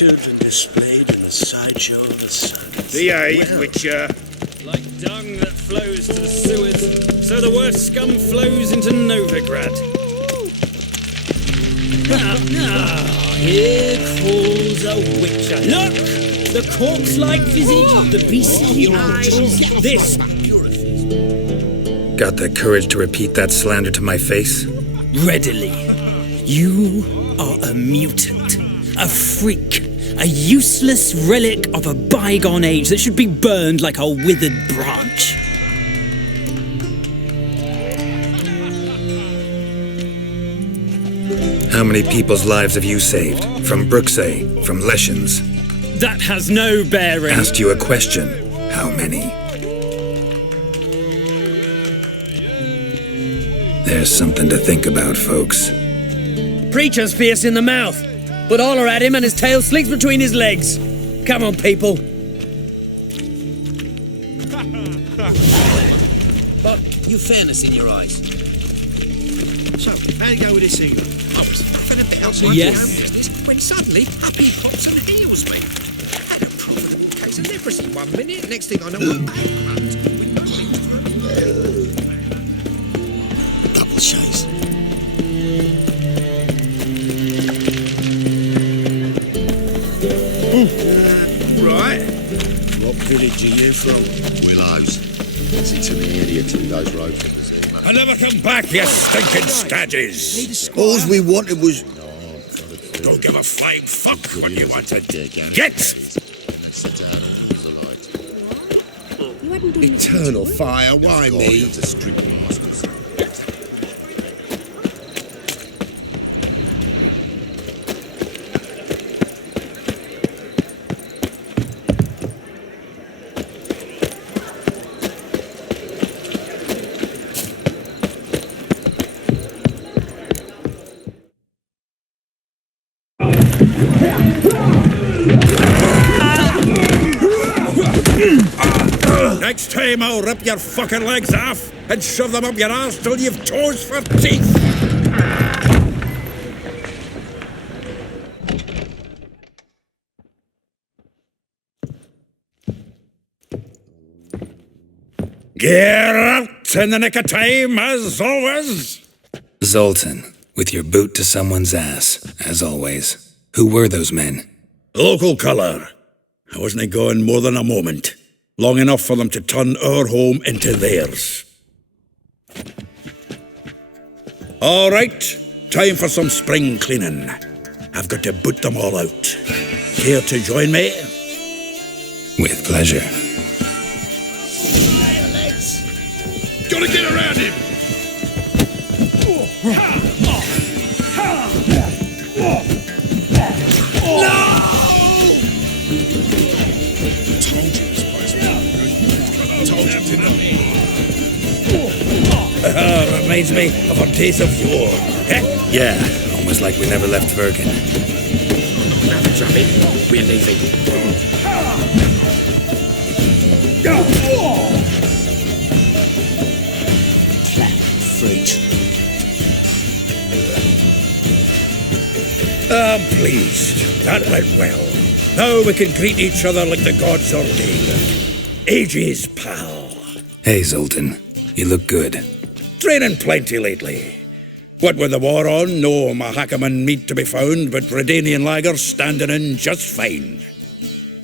manufactured and displayed in the sideshow of the sun. Witcher. Like dung that flows to the sewers, so the worst scum flows into Novigrad. Here crawls a witcher. Look! The corpse-like visage, the beastly eyes. This. Got the courage to repeat that slander to my face? Readily. You are a mutant, a freak, a useless relic of a bygone age that should be burned like a withered branch. How many people's lives have you saved? From Bruxay, from Leshens? That has no bearing. Asked you a question. How many? There's something to think about, folks. Preacher's fierce in the mouth, but holler at him and his tail slinks between his legs. Come on, people. But you've fairness in your eyes. So, how'd it go with this evening? I was nothing a bit else like business when suddenly up he pops and heals me. Had a proven case of leprosy 1 minute, next thing I know I'm bankrupt. Double chase. Right. What village are you from? Willows. Listen to me, idiot, in those roads. I never come back, you stinking stagges. All we wanted was... Don't give a flying fuck what you wanted. Get! Eternal fire, why me? Next time I'll rip your fucking legs off and shove them up your arse till you've toes for teeth. Geralt, in the nick of time, as always. Zoltan, with your boot to someone's ass, as always. Who were those men? Local colour. I wasn't going more than a moment. Long enough for them to turn our home into theirs. All right, time for some spring cleaning. I've got to boot them all out. Care to join me? With pleasure. Gotta get around him! Reminds me of our days of yore. Yeah, almost like we never left Vergen. Now the drumming, we're leaving. Freak. I'm pleased. That went well. Now we can greet each other like the gods ordained. Ages, pal. Hey, Zoltan. You look good. Training plenty lately. What with the war on, no Mahakaman meat to be found, but Redanian lagers standing in just fine.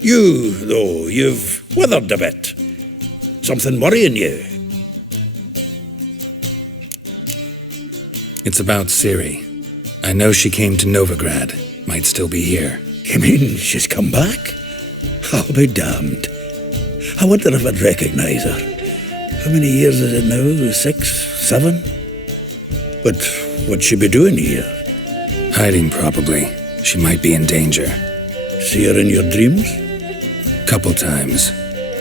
You, though, you've withered a bit. Something worrying you? It's about Ciri. I know she came to Novigrad. Might still be here. You mean she's come back? I'll be damned. I wonder if I'd recognise her. How many years is it now? 6, 7? But what'd she be doing here? Hiding, probably. She might be in danger. See her in your dreams? Couple times.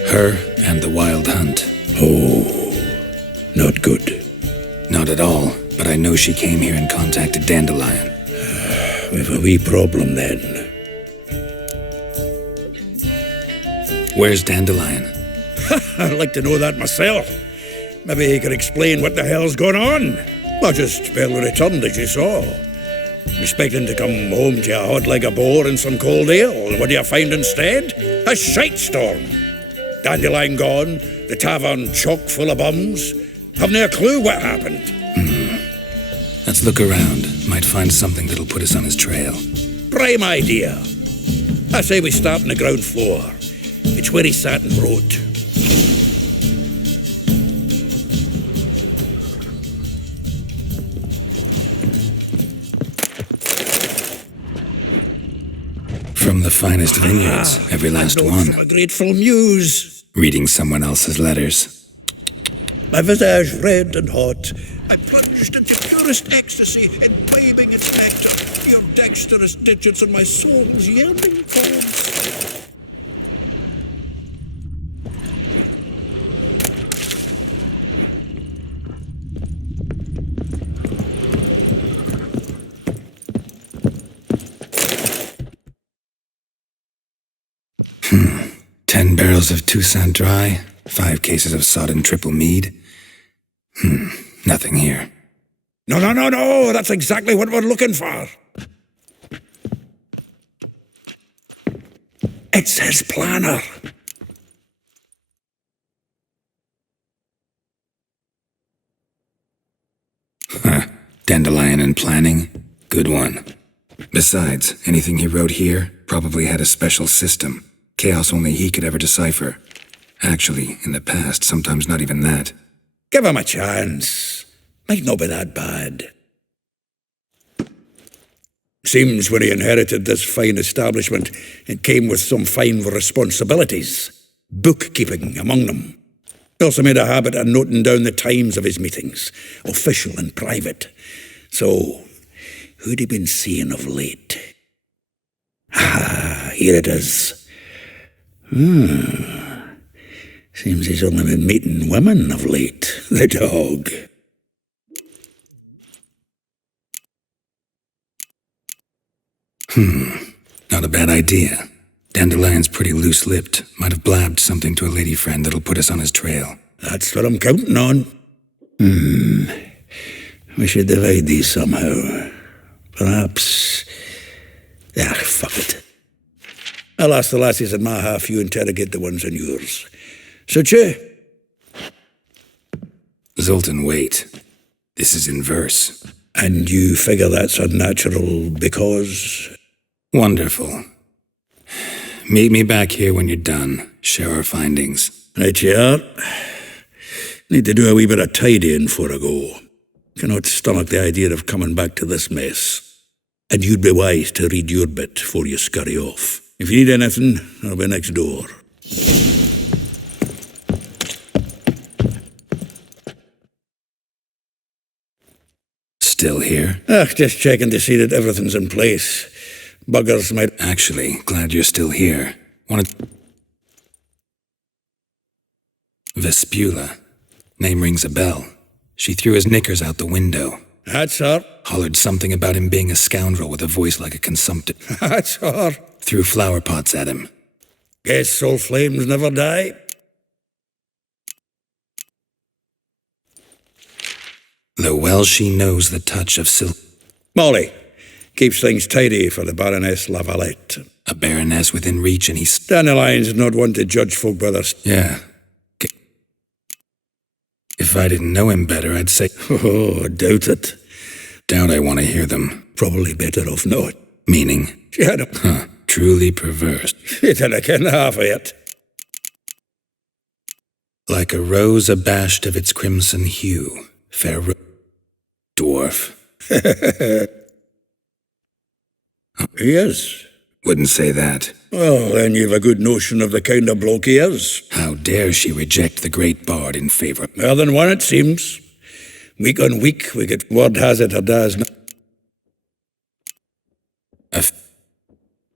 Her and the wild hunt. Oh, not good. Not at all, but I know she came here and contacted Dandelion. We've a wee problem then. Where's Dandelion? I'd like to know that myself. Maybe he could explain what the hell's going on. I just barely returned, as you saw. Expecting to come home to a hot like a boar and some cold ale. What do you find instead? A shite storm. Dandelion gone, the tavern chock full of bums. Have no clue what happened. Let's look around. Might find something that'll put us on his trail. Prime idea. I say we start on the ground floor. It's where he sat and wrote. From the finest vineyards, every last one. A grateful muse. Reading someone else's letters. My visage red and hot, I plunged into purest ecstasy, imbibing its nectar, your dexterous digits and my soul's yearning chords. Hmm. 10 barrels of Toussaint Dry, 5 cases of sodden triple mead. Nothing here. No, that's exactly what we're looking for. It says planner. Dandelion and planning? Good one. Besides, anything he wrote here probably had a special system. Chaos only he could ever decipher. Actually, in the past, sometimes not even that. Give him a chance. Might not be that bad. Seems when he inherited this fine establishment, it came with some fine responsibilities. Bookkeeping among them. He also made a habit of noting down the times of his meetings, official and private. So, who'd he been seeing of late? Here it is. Seems he's only been meeting women of late, the dog. Not a bad idea. Dandelion's pretty loose-lipped. Might have blabbed something to a lady friend that'll put us on his trail. That's what I'm counting on. We should divide these somehow. Perhaps... fuck it. I'll ask the lassies in my half, you interrogate the ones in yours. Suit you? Zoltan, wait. This is in verse. And you figure that's unnatural because... Wonderful. Meet me back here when you're done. Share our findings. Right you are. Need to do a wee bit of tidying before I go. Cannot stomach the idea of coming back to this mess. And you'd be wise to read your bit before you scurry off. If you need anything, I'll be next door. Still here? Just checking to see that everything's in place. Buggers might... Actually, glad you're still here. Vespula. Name rings a bell. She threw his knickers out the window. That's her. Hollered something about him being a scoundrel with a voice like a consumptive. That's her. Threw flower pots at him. Guess soul flames never die. Though well she knows the touch of silk. Molly. Keeps things tidy for the Baroness Lavalette. A baroness within reach and he's... Dandelion's not one to judge folk by their... Yeah. If I didn't know him better, I'd say... Oh, doubt it. Doubt I want to hear them. Probably better off not. Meaning? Shut up. Truly perverse. You didn't ken half of it. Like a rose abashed of its crimson hue, fair dwarf. He is. Wouldn't say that. Well, then you've a good notion of the kind of bloke he is. How dare she reject the great bard in favor? More than one, it seems. Week on week, we get word has it or does not.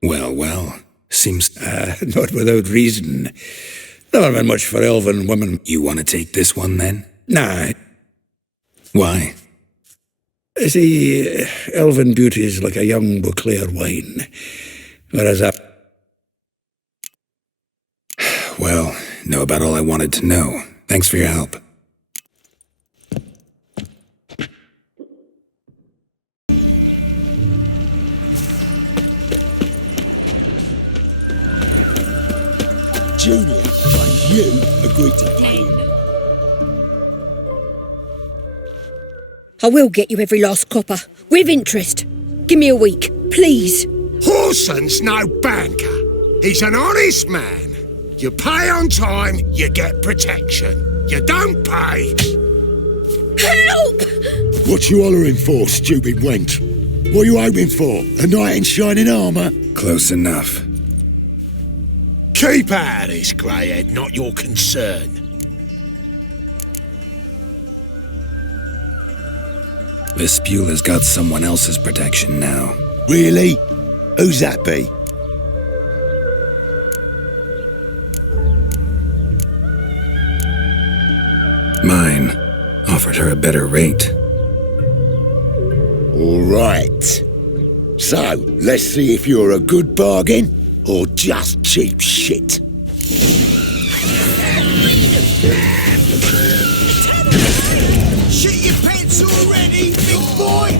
Well, seems... Not without reason. Never been much for elven women. You want to take this one, then? Nah. Why? See, elven beauty's like a young Beauclair wine. Whereas Well, know about all I wanted to know. Thanks for your help. Julia claims you agreed to pay him. I will get you every last copper, with interest. Give me a week, please. Horson's no banker. He's an honest man. You pay on time, you get protection. You don't pay... Help! What you hollering for, stupid wench? What you hoping for? A knight in shining armour? Close enough. Keep out of this, greyhead, not your concern. Vespula's got someone else's protection now. Really? Who's that be? Mine offered her a better rate. All right. So, let's see if you're a good bargain or just cheap shit. Shit your pants already, big boy!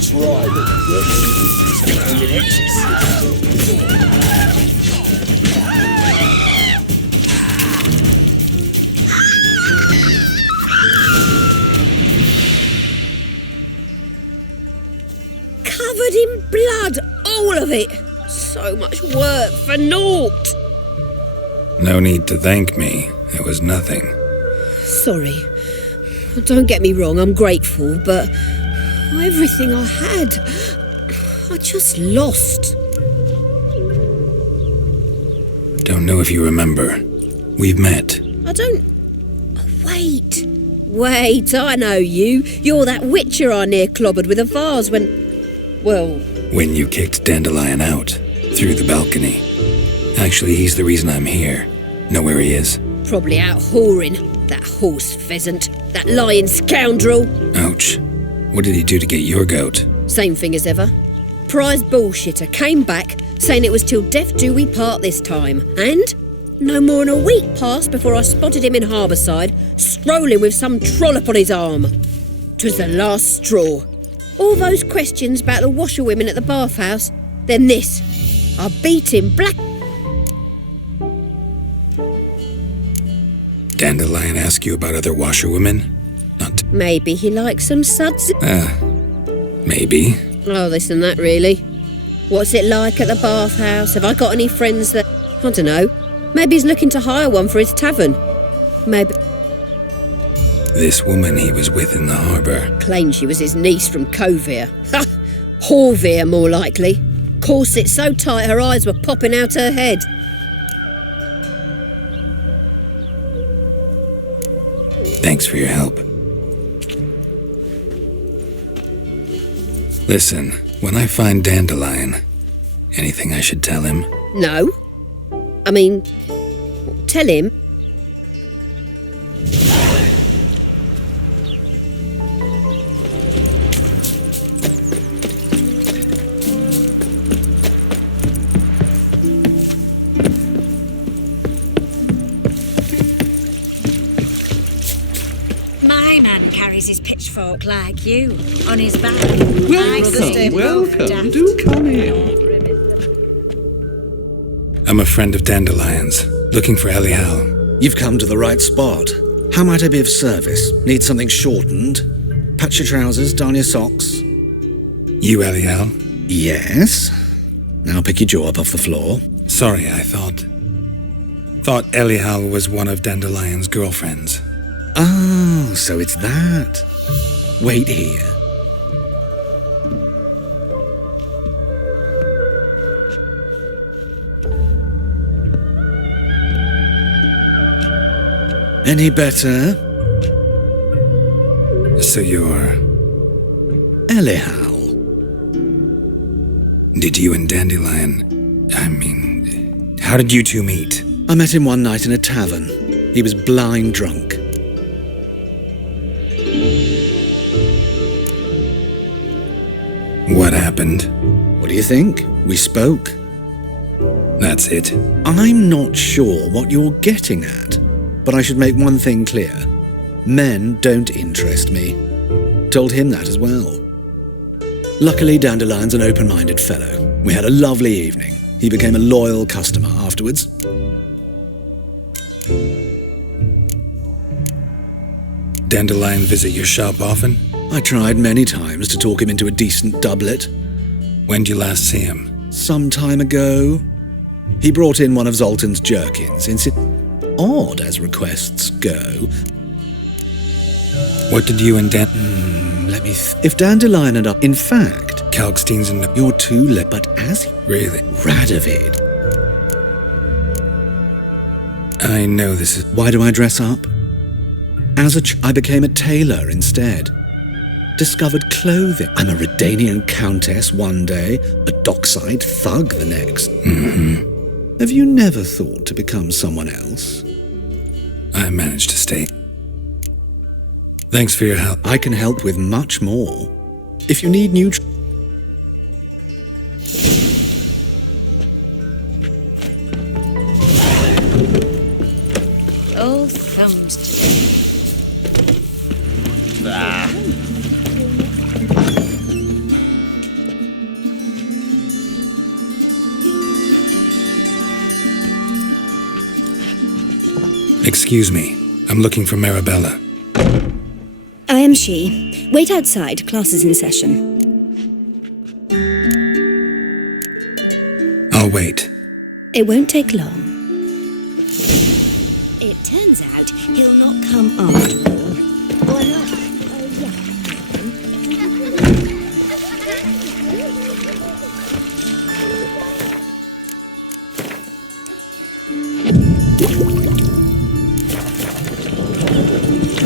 Try Covered in blood, all of it. So much work for naught. No need to thank me. It was nothing. Sorry. Don't get me wrong, I'm grateful, but everything I had, I just lost. Don't know if you remember. We've met. I don't... Oh, wait. Wait, I know you. You're that witcher I near clobbered with a vase when... Well... When you kicked Dandelion out, through the balcony. Actually, he's the reason I'm here. Know where he is? Probably out whoring. That horse pheasant. That lying scoundrel. Ouch. What did he do to get your goat? Same thing as ever. Prize bullshitter came back, saying it was till death do we part this time. And no more than a week passed before I spotted him in Harbourside, strolling with some trollop on his arm. 'Twas the last straw. All those questions about the washerwomen at the bathhouse, then this. I beat him black... Dandelion ask you about other washerwomen? Not... Maybe he likes some suds... Maybe. Oh, this and that, really. What's it like at the bathhouse? Have I got any friends that... I don't know. Maybe he's looking to hire one for his tavern. Maybe... This woman he was with in the harbour. Claimed she was his niece from Kovir. Ha! Horvir, more likely. Corset so tight her eyes were popping out her head. Thanks for your help. Listen, when I find Dandelion, anything I should tell him? No. I mean, tell him. My man carries his pitchfork like you, on his back. Welcome. Do come in. I'm a friend of Dandelion's, looking for Elihal. You've come to the right spot. How might I be of service? Need something shortened? Patch your trousers, darn your socks. You Elihal? Yes. Now pick your jaw up off the floor. Sorry, I thought Elihal was one of Dandelion's girlfriends. Oh, so it's that. Wait here. Any better? So you're... Elihal. Did you and Dandelion... how did you two meet? I met him one night in a tavern. He was blind drunk. What happened? What do you think? We spoke. That's it? I'm not sure what you're getting at, but I should make one thing clear. Men don't interest me. Told him that as well. Luckily, Dandelion's an open-minded fellow. We had a lovely evening. He became a loyal customer afterwards. Dandelion visit your shop often? I tried many times to talk him into a decent doublet. When did you last see him? Some time ago. He brought in one of Zoltan's jerkins. Odd as requests go. What did you and If Dandelion and in fact, Kalkstein's and you're too late, but as really? Radovid. I know this is... Why do I dress up? As I became a tailor instead. Discovered clothing. I'm a Redanian countess one day, a dockside thug the next. Mm-hmm. Have you never thought to become someone else? I managed to stay. Thanks for your help. I can help with much more. If you need new... All thumbs today. Excuse me. I'm looking for Marabella. I am she. Wait outside. Class is in session. I'll wait. It won't take long. It turns out he'll not come after all. Or not. Oh, yeah.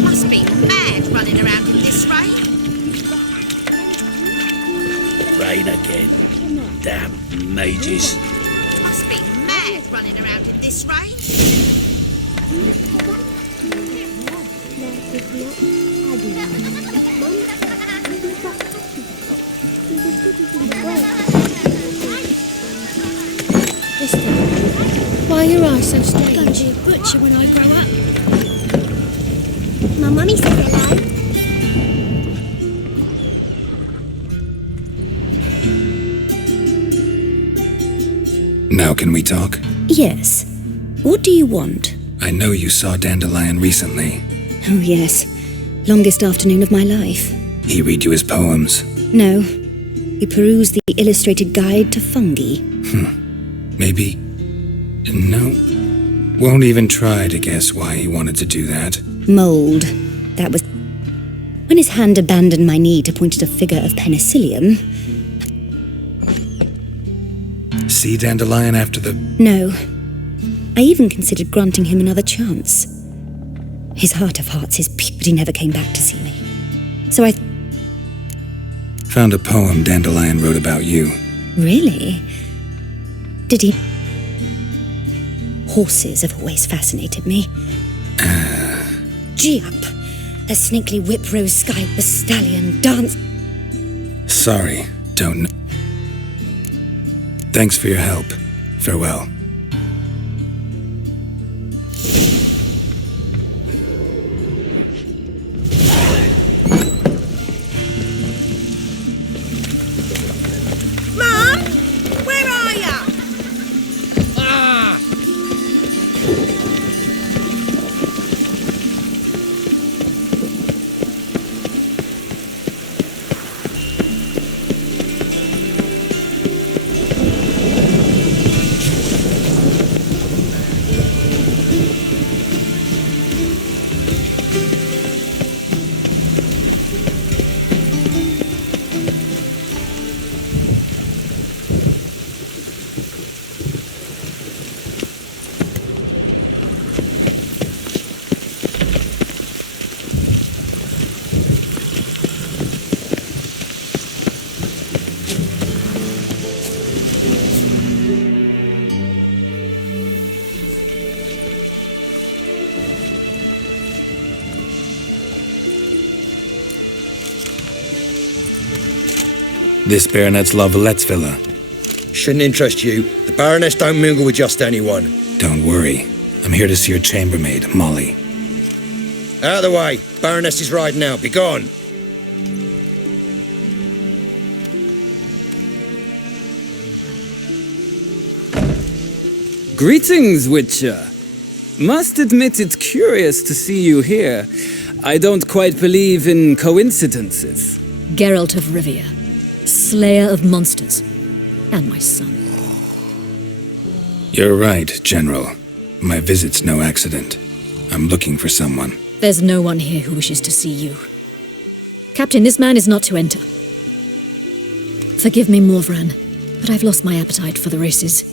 Must be mad running around in this rain. Rain again. Damn mages. Must be mad running around in this rain. Why are your eyes so strange? Going to be a butcher when I grow up. My mummy said hello. Now can we talk? Yes. What do you want? I know you saw Dandelion recently. Oh, yes. Longest afternoon of my life. He read you his poems? No. He perused the illustrated guide to fungi. Maybe... No. Won't even try to guess why he wanted to do that. Mold. That was... When his hand abandoned my knee to point at a figure of penicillium... See Dandelion after the... No. I even considered granting him another chance. His heart of hearts is pure, but he never came back to see me. So I... Found a poem Dandelion wrote about you. Really? Did he... Horses have always fascinated me. Gee up! The snakely whip rose sky, the stallion dance... Sorry, don't know. Thanks for your help. Farewell. Mum, where are ya? This baronet's La Vallette's villa. Shouldn't interest you. The Baroness don't mingle with just anyone. Don't worry. I'm here to see your chambermaid, Molly. Out of the way. Baroness is riding out. Be gone. Greetings, Witcher. Must admit it's curious to see you here. I don't quite believe in coincidences. Geralt of Rivia, slayer of monsters, and my son. You're right, General. My visit's no accident. I'm looking for someone. There's no one here who wishes to see you. Captain, this man is not to enter. Forgive me, Morvran, but I've lost my appetite for the races.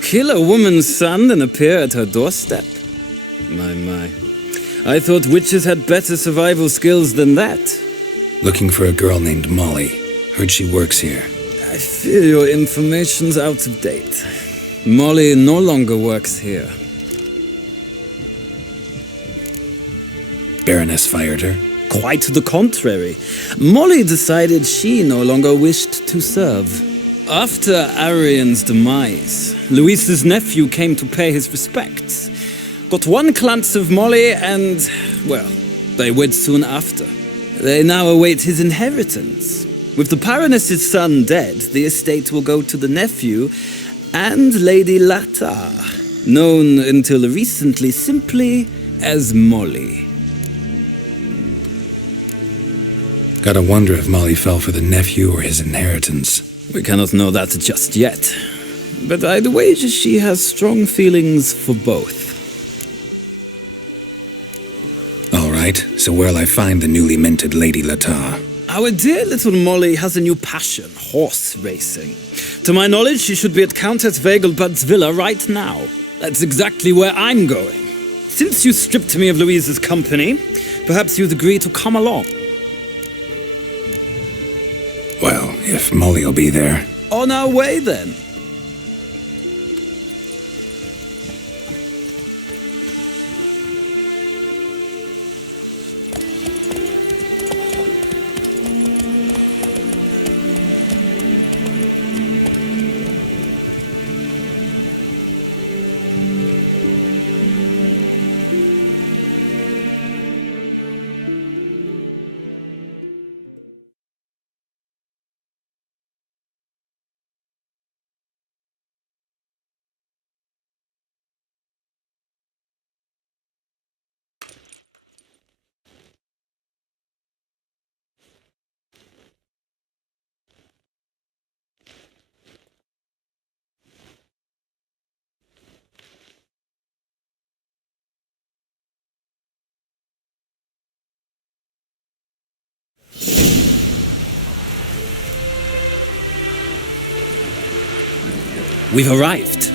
Kill a woman's son and appear at her doorstep? My. I thought witches had better survival skills than that. Looking for a girl named Molly. Heard she works here. I fear your information's out of date. Molly no longer works here. Baroness fired her? Quite the contrary. Molly decided she no longer wished to serve. After Arian's demise, Louise's nephew came to pay his respects. Got one glance of Molly and, well, they wed soon after. They now await his inheritance. With the Baroness's son dead, the estate will go to the nephew and Lady Latar, known until recently simply as Molly. Gotta wonder if Molly fell for the nephew or his inheritance. We cannot know that just yet, but I'd wager she has strong feelings for both. All right, so where'll I find the newly minted Lady Latar? Our dear little Molly has a new passion, horse racing. To my knowledge, she should be at Countess Vegelbud's villa right now. That's exactly where I'm going. Since you stripped me of Louise's company, perhaps you'd agree to come along. Well, if Molly'll be there. On our way, then. We've arrived.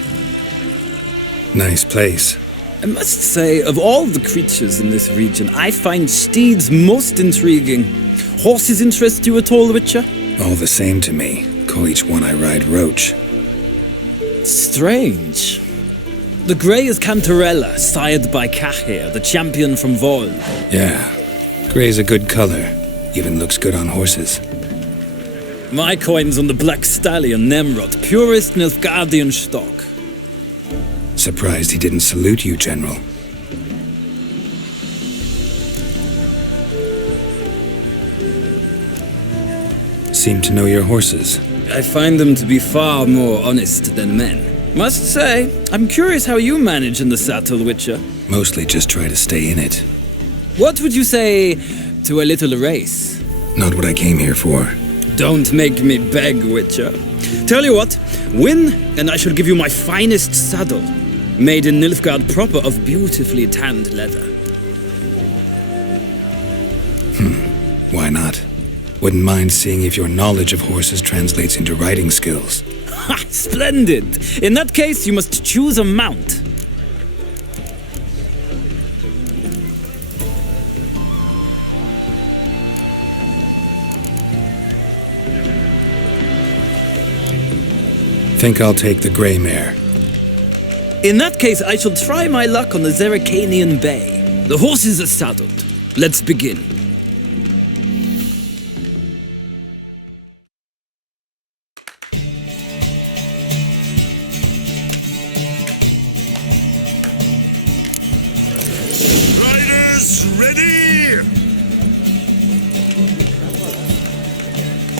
Nice place. I must say, of all the creatures in this region, I find steeds most intriguing. Horses interest you at all, Witcher? All the same to me. Call each one I ride Roach. Strange. The grey is Cantarella, sired by Cahir, the champion from Vol. Yeah. Grey's a good color. Even looks good on horses. My coin's on the black stallion, Nemrod, purest Nilfgaardian stock. Surprised he didn't salute you, General. Seem to know your horses. I find them to be far more honest than men. Must say, I'm curious how you manage in the saddle, Witcher. Mostly just try to stay in it. What would you say to a little race? Not what I came here for. Don't make me beg, Witcher. Tell you what, win, and I shall give you my finest saddle, made in Nilfgaard proper of beautifully tanned leather. Why not? Wouldn't mind seeing if your knowledge of horses translates into riding skills. Ha! Splendid! In that case, you must choose a mount. Think I'll take the grey mare. In that case, I shall try my luck on the Zerrikanian Bay. The horses are saddled. Let's begin. Riders, ready!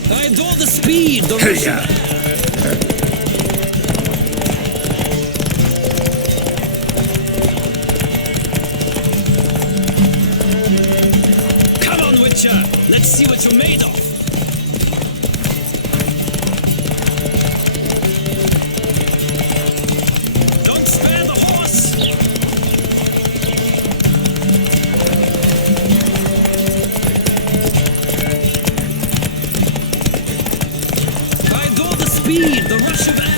I adore the speed, the what you're made of. Don't spare the horse. I adore the speed, the rush of air.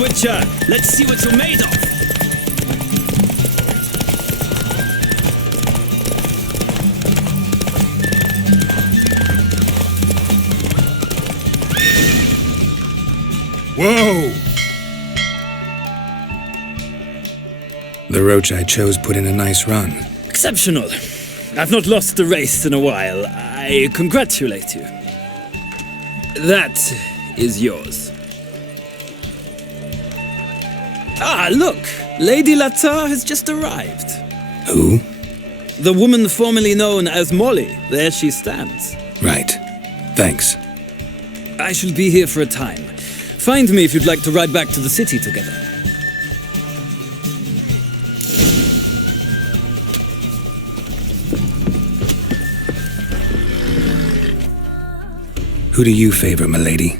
Witcher, let's see what you're made of. Whoa! The roach I chose put in a nice run. Exceptional. I've not lost a race in a while. I congratulate you. That is yours. Ah, look! Lady Attre has just arrived. Who? The woman formerly known as Molly. There she stands. Right. Thanks. I shall be here for a time. Find me if you'd like to ride back to the city together. Who do you favor, milady?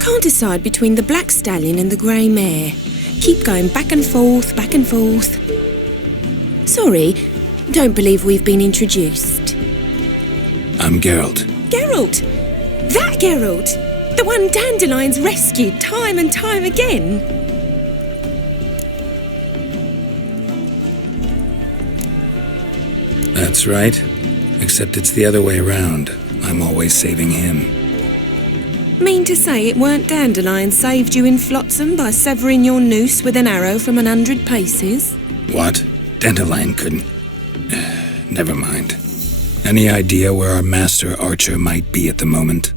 Can't decide between the black stallion and the grey mare. Keep going back and forth, back and forth. Sorry, don't believe we've been introduced. I'm Geralt. Geralt! That Geralt! The one Dandelion's rescued time and time again. That's right. Except it's the other way around. I'm always saving him. Mean to say it weren't Dandelion saved you in Flotsam by severing your noose with an arrow from 100 paces? What? Dandelion couldn't... Never mind. Any idea where our master archer might be at the moment?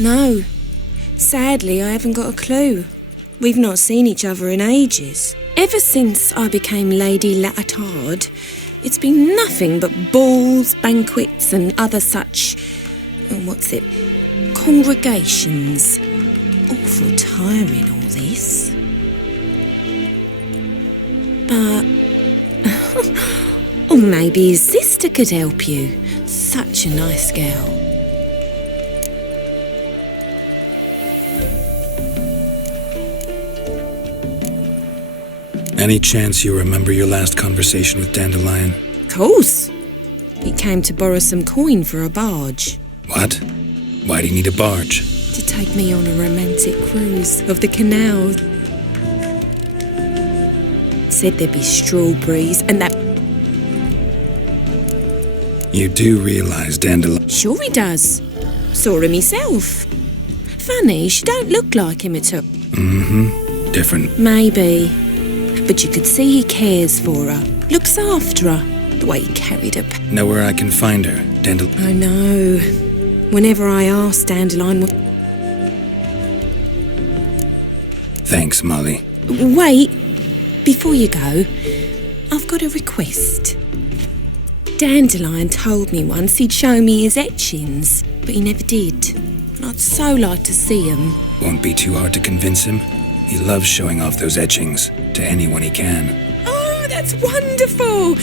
No. Sadly, I haven't got a clue. We've not seen each other in ages. Ever since I became Lady L'Attarde, it's been nothing but balls, banquets and other such... congregations. Awful tiring, all this. But... or maybe his sister could help you. Such a nice girl. Any chance you remember your last conversation with Dandelion? Course. He came to borrow some coin for a barge. What? Why do you need a barge? To take me on a romantic cruise of the canal. Said there'd be strawberries and that... You do realize Dandelion... Sure he does. Saw him myself. Funny, she don't look like him at all. Mm-hmm. Different. Maybe. But you could see he cares for her. Looks after her. The way he carried her. Know where I can find her, Dandelion? I know. Whenever I ask Dandelion... Thanks, Molly. Wait. Before you go, I've got a request. Dandelion told me once he'd show me his etchings, but he never did. And I'd so like to see them. Won't be too hard to convince him. He loves showing off those etchings to anyone he can. Oh, that's wonderful!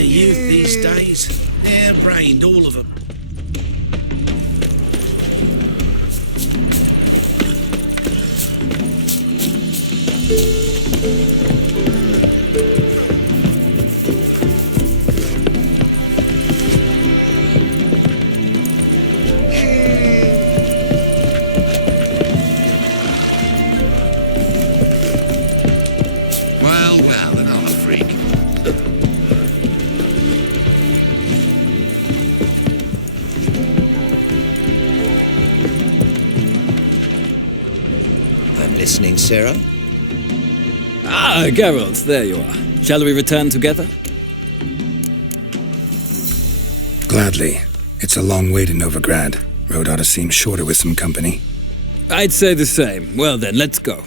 Youth these days, hair-brained, all of them. Well, and I'm a freak. I'm listening, Sarah. Ah, Geralt, there you are. Shall we return together? Gladly. It's a long way to Novigrad. Road ought to seem shorter with some company. I'd say the same. Well then, let's go.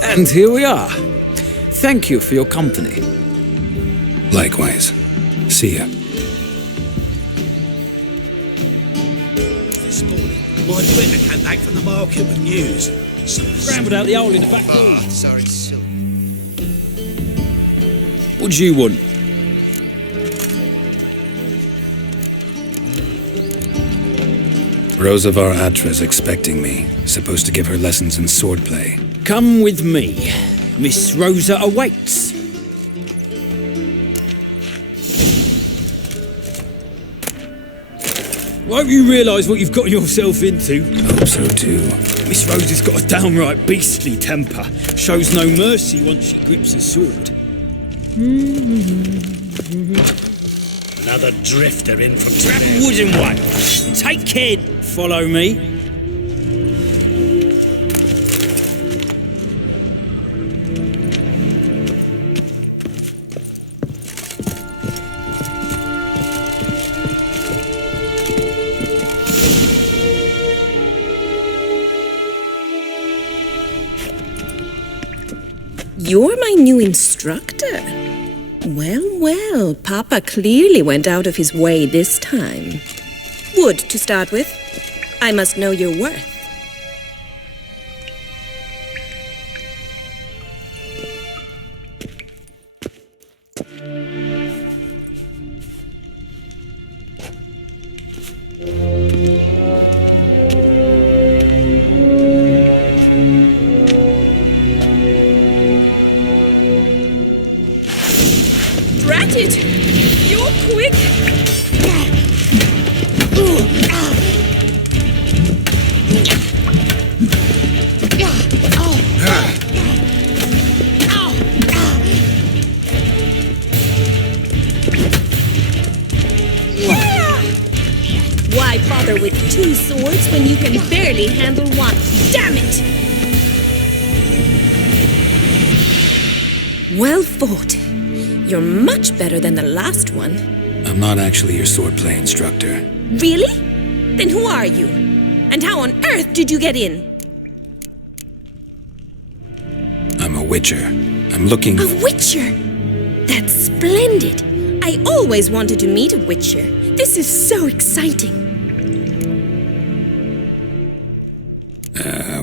And here we are. Thank you for your company. Likewise. See ya. This morning, my friend came back from the market with news. Scrambled out the hole in the back door. Ah, sorry, silly. What do you want? Rosa of Attre's expecting me. Supposed to give her lessons in swordplay. Come with me. Miss Rosa awaits. Won't you realise what you've got yourself into? Hope so too. Miss Rosa's got a downright beastly temper. Shows no mercy once she grips a sword. Another drifter in from Grab a wooden one. Take care. Follow me. You're my new instructor. Well, well, Papa clearly went out of his way this time. Wood, to start with. I must know your worth. Drat it! You're quick! Why bother with two swords when you can barely handle one? Damn it! Well fought. You're much better than the last one. I'm not actually your swordplay instructor. Really? Then who are you? And how on earth did you get in? I'm a witcher. I'm looking... A witcher? That's splendid. I always wanted to meet a witcher. This is so exciting.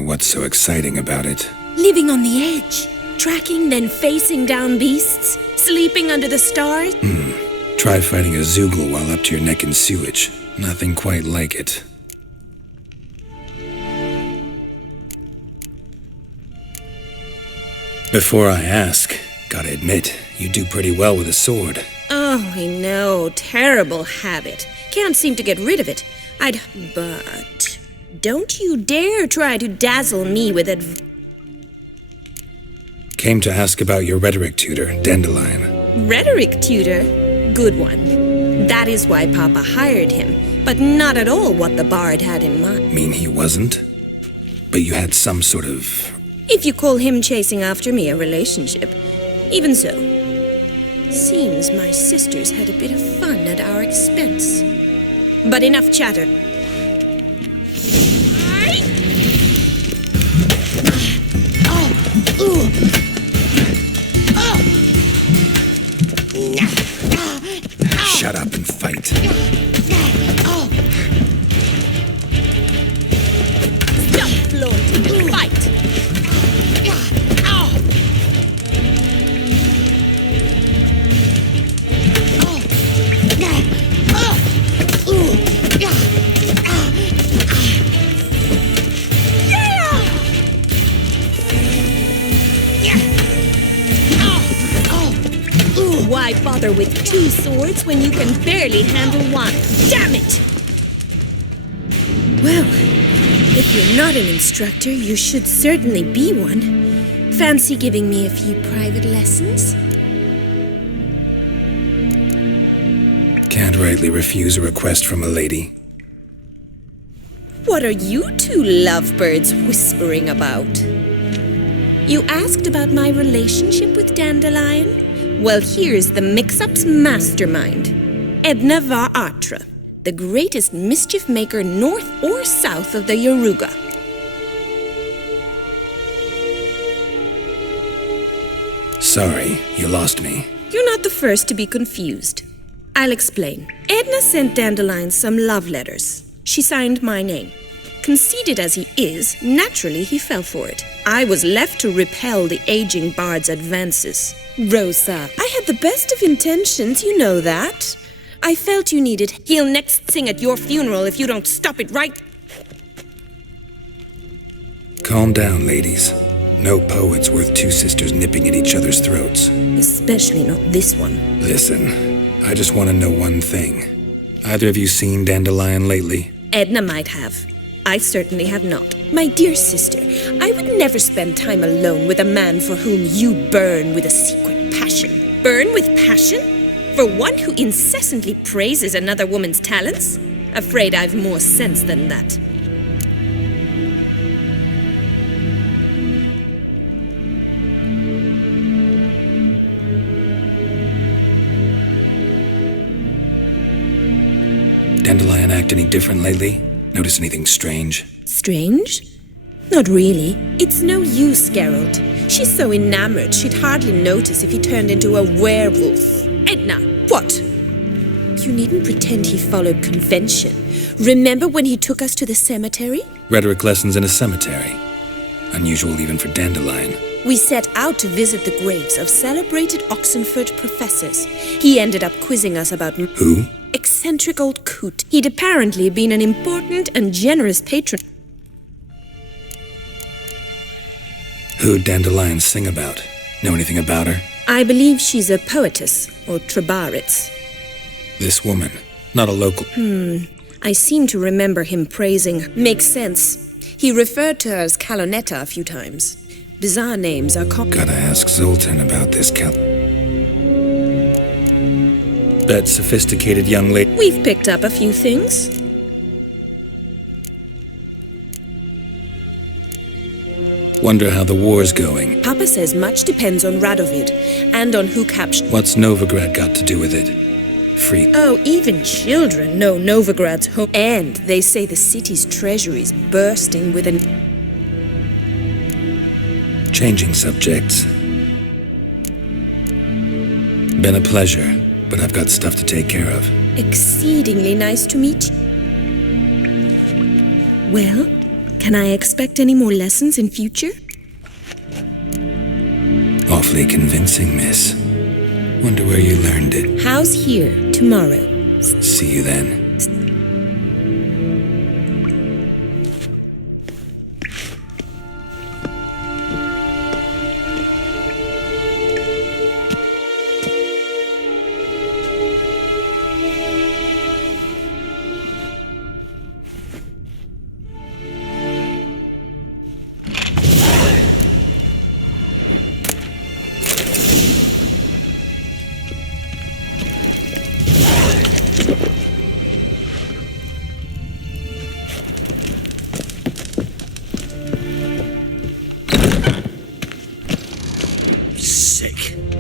What's so exciting about it? Living on the edge. Tracking, then facing down beasts. Sleeping under the stars. Try fighting a Zoogle while up to your neck in sewage. Nothing quite like it. Before I ask, gotta admit, you do pretty well with a sword. Oh, I know. Terrible habit. Can't seem to get rid of it. But don't you dare try to dazzle me with Came to ask about your rhetoric tutor, Dandelion. Rhetoric tutor? Good one. That is why Papa hired him, but not at all what the bard had in mind. Mean he wasn't? But you had some sort of... If you call him chasing after me a relationship. Even so. Seems my sisters had a bit of fun at our expense. But enough chatter. Shut up and fight. bother with 2 swords when you can barely handle one? Damn it! Well, if you're not an instructor, you should certainly be one. Fancy giving me a few private lessons? Can't rightly refuse a request from a lady. What are you 2 lovebirds whispering about? You asked about my relationship with Dandelion? Well, here's the mix-up's mastermind. Edna va Attre, the greatest mischief maker north or south of the Yaruga. Sorry, you lost me. You're not the first to be confused. I'll explain. Edna sent Dandelion some love letters. She signed my name. Conceited as he is, naturally he fell for it. I was left to repel the aging bard's advances. Rosa, I had the best of intentions, you know that. I felt you needed. He'll next sing at your funeral if you don't stop it right. Calm down, ladies. No poet's worth 2 sisters nipping at each other's throats. Especially not this one. Listen, I just want to know one thing. Either of you seen Dandelion lately? Edna might have. I certainly have not. My dear sister, I would never spend time alone with a man for whom you burn with a secret passion. Burn with passion? For one who incessantly praises another woman's talents? Afraid I've more sense than that. Dandelion act any different lately? Notice anything strange? Strange? Not really. It's no use, Geralt. She's so enamored she'd hardly notice if he turned into a werewolf. Edna, what? You needn't pretend he followed convention. Remember when he took us to the cemetery? Rhetoric lessons in a cemetery. Unusual even for Dandelion. We set out to visit the graves of celebrated Oxenford professors. He ended up quizzing us about... Who? Eccentric old coot. He'd apparently been an important and generous patron. Who'd Dandelion sing about? Know anything about her? I believe she's a poetess, or trabaritz. This woman, not a local... I seem to remember him praising... Makes sense. He referred to her as Calonetta a few times. Bizarre names are Gotta ask Zoltan about this That sophisticated young lady... We've picked up a few things. Wonder how the war's going. Papa says much depends on Radovid, and on who captured... What's Novigrad got to do with it? Freak. Oh, even children know Novigrad's home. And they say the city's treasury's bursting with an... Changing subjects. Been a pleasure, but I've got stuff to take care of. Exceedingly nice to meet you. Well, can I expect any more lessons in future? Awfully convincing, miss. Wonder where you learned it. How's here tomorrow? See you then.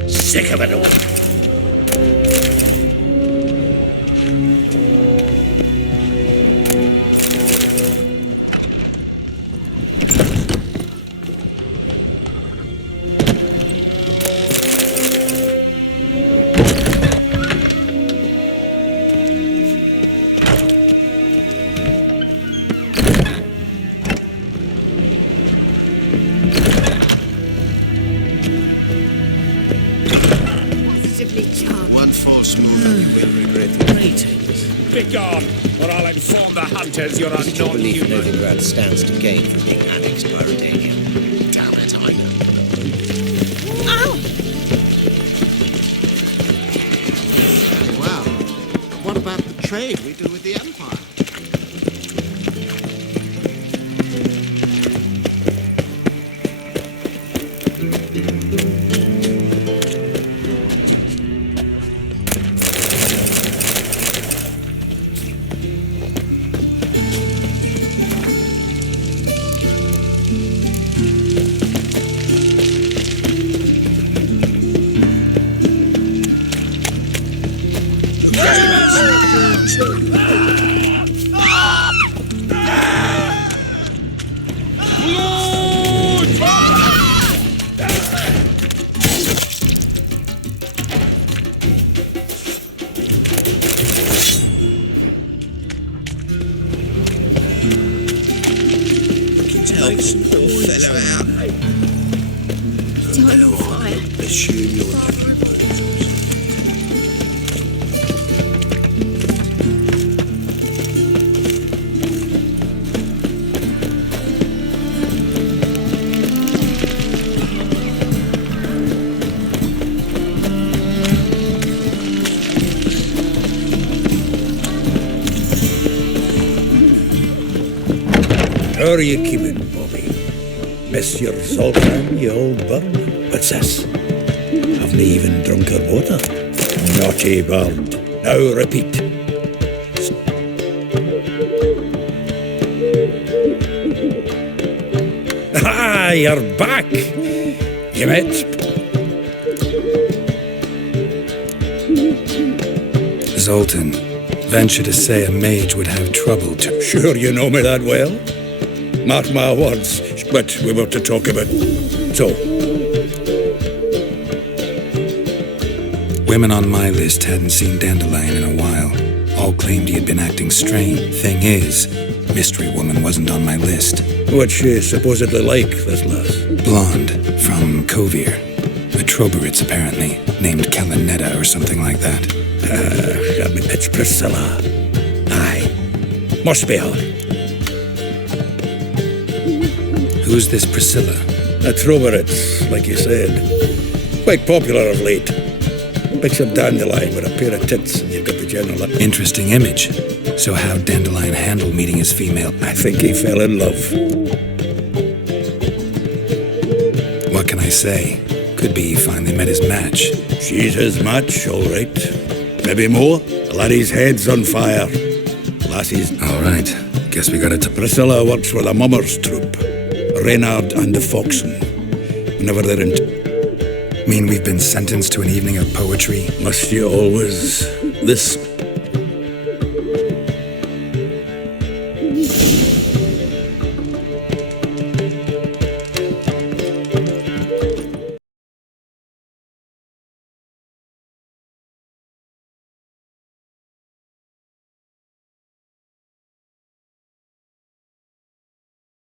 Sick of it all. One false move, you will regret it. Begone, or I'll inform the hunters you're a I believe non-human. Novigrad stands to gain from being annexed by Redanian. Damn it, I know. Ow! trade we do with the Empire. How are you keeping, Bobby? Monsieur Zoltan, you old bird? What's this? Haven't even drunk her water? Naughty bird. Now repeat. Ah, you're back! You met? Zoltan, venture to say a mage would have trouble to... Sure you know me that well? Mark my words, but we were to talk about... So... Women on my list hadn't seen Dandelion in a while. All claimed he had been acting strange. Thing is, Mystery Woman wasn't on my list. What's she supposedly like, this lass? Blonde, from Kovir. A Troberitz, apparently, named Kalinetta or something like that. I mean, it's Priscilla. Aye. Must be her. Who's this Priscilla? A Troberitz, like you said. Quite popular of late. Picture Dandelion with a pair of tits and you've got the general... Interesting image. So how'd Dandelion handle meeting his female? I think he fell in love. What can I say? Could be he finally met his match. She's his match, all right. Maybe more. The laddie's head's on fire. Lassie's... All right. Guess we got it to... Priscilla works with a mummers troupe. Reynard and the Foxen. Whenever they're in... Mean we've been sentenced to an evening of poetry? Must you always... This